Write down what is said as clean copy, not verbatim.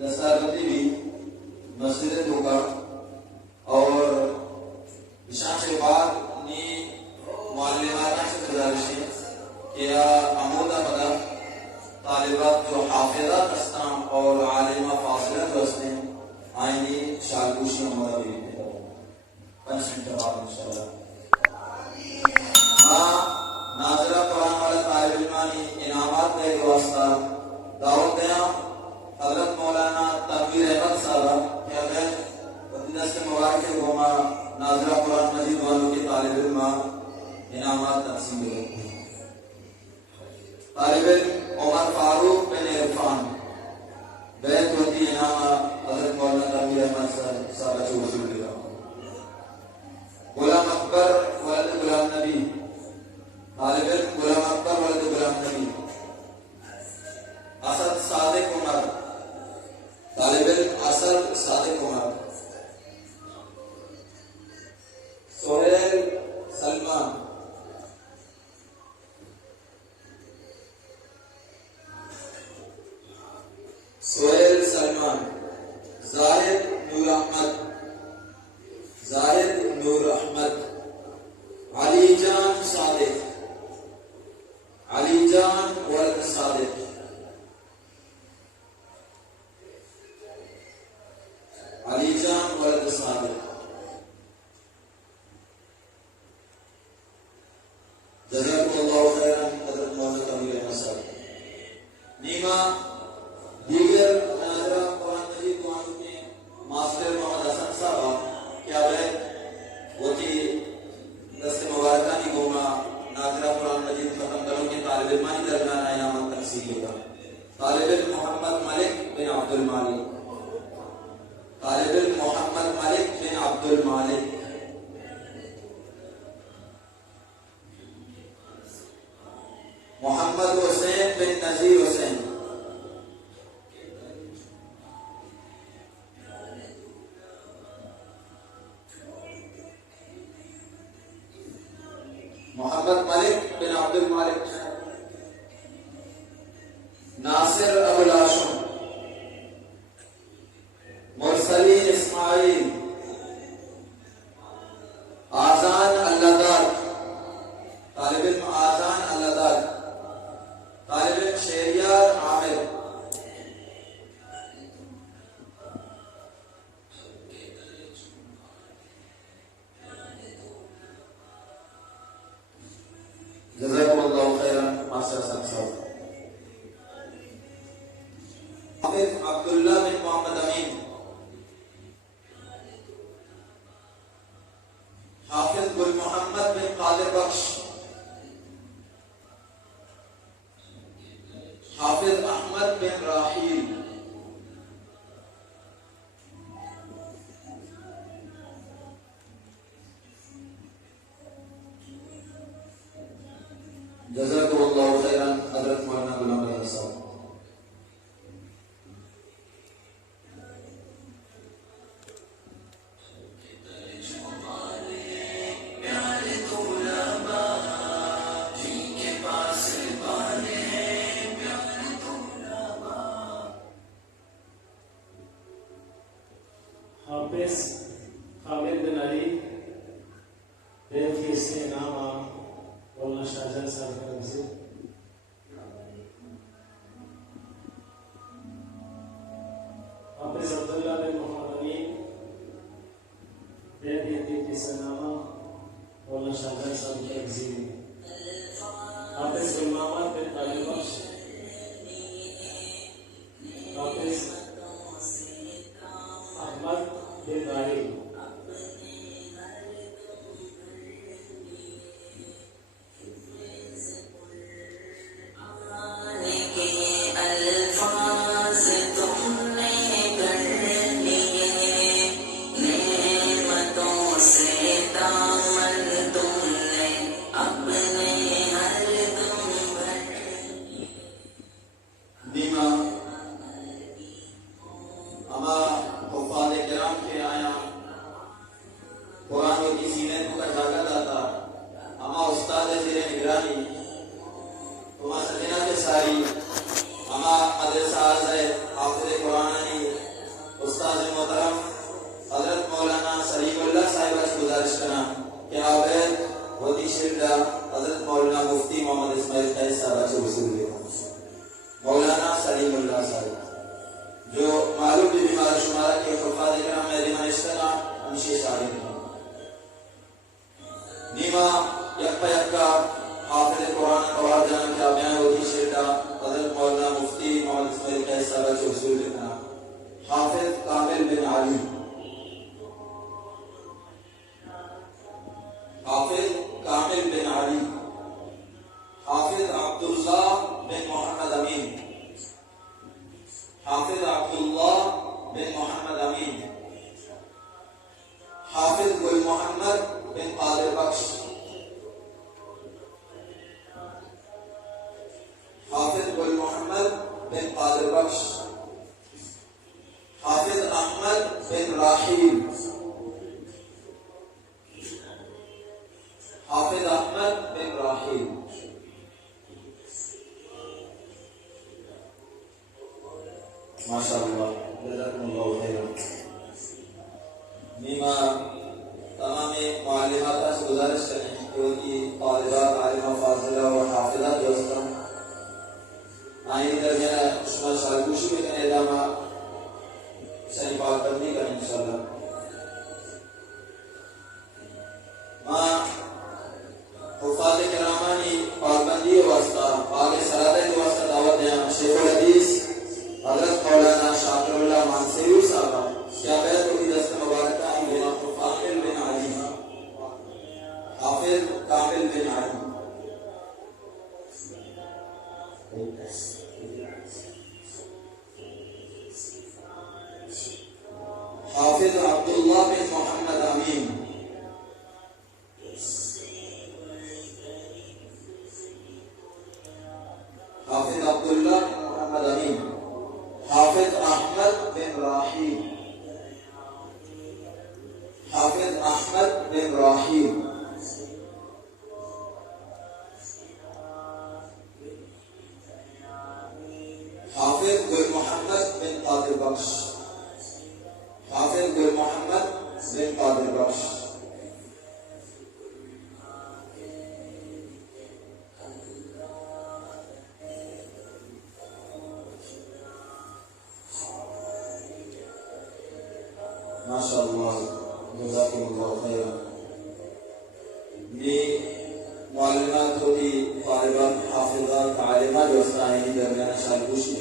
दस्तारबंदी भी मस्जिद होगा और विशाल के बाद नी मुअल्लिमात से गुजारिश है कि आमोदा पदा तालिबात जो हाफिज़ात हस्ता और आलिमा फासिला जो हस्ते आईनी शालकुशी आमोदा भी 5 मिनट बाद इंशाअल्लाह नाज़रा कुरान वाला तालिब इल्मानी इनामात दे वास्ता दावत दिया हजरत मौलाना तनवीर अहमद साहब के अगर वदीना से मुबारक गोमा नाज़रा कुरान मजीद वालों के तालिब इल्मा इनामात तकसीम करें। तालिब इल्म उमर फारूक बिन इरफान बैत होती इनामा हजरत मौलाना तनवीर अहमद साहब से वसूल किया। गुलाम अकबर वलद गुलाम नबी तालिब इल्म गुलाम अकबर वलद गुलाम नबी असद सादिक उमर तालिब इल्म असद सादिक उमर सोहेल सलमान सोहेल सलमान जाहिद नूर अहमद जाहिद नूर अहमद अलीजान सादिक अलीजान वलद सादिक अलीजान वलद सादिक जज़ाकुमुल्लाहु खैरन हज़रत मौलाना तनवीर अहमद साहब नीमा दीगर नाज़रा कुरान मजीद वालों के मास्टर मोहम्मद हसन साहब क्या है वो थी दस्ते मुबारका की गोमा नाज़रा कुरान मजीद खत्म करो के तालिब इल्मानी दरमियान इनामत तकसीम होगा। तालिब इल्म मोहम्मद मलिक बिन अब्दुल मालिक तालिब इल्म मोहम्मद मलिक बिन अब्दुल मालिक मोहम्मद हुसैन बिन नजीर हुसैन मोहम्मद मलिक बिन अब्दुल मालिक नासिर अबुल हाशिम मुरसलीन इस्माइल आजान अल्लादार तालिब इल्म आजान अल्लादार तालिब इल्म शेरियार आमिर जज़ाकुमुल्लाहु खैरन मास्टर साहब हाफिज अब्दुल्लाह बिन मोहम्मद अमीन हाफिज गुल मोहम्मद बिन कादिर बख्श हाफिज अहमद बिन राहील जज़ाकुमुल्लाहु खैरन हज़रत मौलाना गुलाम अहमद साहब हाफिज हामिद बिन अली बेफी से नामा मौलाना शाहजान साहब का नज़ीर हाफिज अब्दुल्लाह बिन मोहम्मद अमीन बेफी से नामा मौलाना शाहजान साहब का नज़ीर हाफिज गुल मोहम्मद बिन कादिर बख्श हाफिज अहमद बिन राहील तुमने रसूल लिखना हाफिज कामिल बिन अली, हाफिज कामिल बिन अली, हाफिज अब्दुल्ला बिन मोहम्मद अमीन, हाफिज अब्दुल्ला बिन मोहम्मद अमीन, हाफिज गुल मोहम्मद बिन कादिर बख्श, हाफिज गुल मोहम्मद बिन कादिर बख्श, हाफिज अहमद बिन राहील, हाफिज अहमद बिन राहील। माशाअल्लाह, जज़ाकुमुल्लाहु खैरन। नीमा तमाम मालिमात से गुजारिश करें क्योंकि तालिबात आलिमा फाजिला और हाफिजा दोस्तों आइन दरमियान उस्मान सालकुशी में एदामा सही पाबंदी करें इंशाअल्लाह। मां हुफाज़ किरामानी पाबंदी वास्ता आगे सलाते के वास्ता दावत दें शेखुल हदीस हज़रत मौलाना शाकिरुल्लाह मानसेरी साहब क्या बैत की दस्त मुबारक है कामिल बिन अली, हाफिज कामिल बिन अली, हाफिज अब्दुल्ला बिन मोहम्मद अमीन, हाफिज अब्दुल्ला बिन मोहम्मद अमीन, हाफिज अहमद बिन राहील, हाफिज अहमद बिन राहील, हाफिज गुल मोहम्मद बिन कादिर बख्श, हाफिज गुल मोहम्मद बिन कादिर बख्श। माशाअल्लाह, जज़ाकुमुल्लाहु खैरन। ये मालूमात होती तालिबात हाफिज़ात आलिमा दोस्तानी दरमियान शालकुशी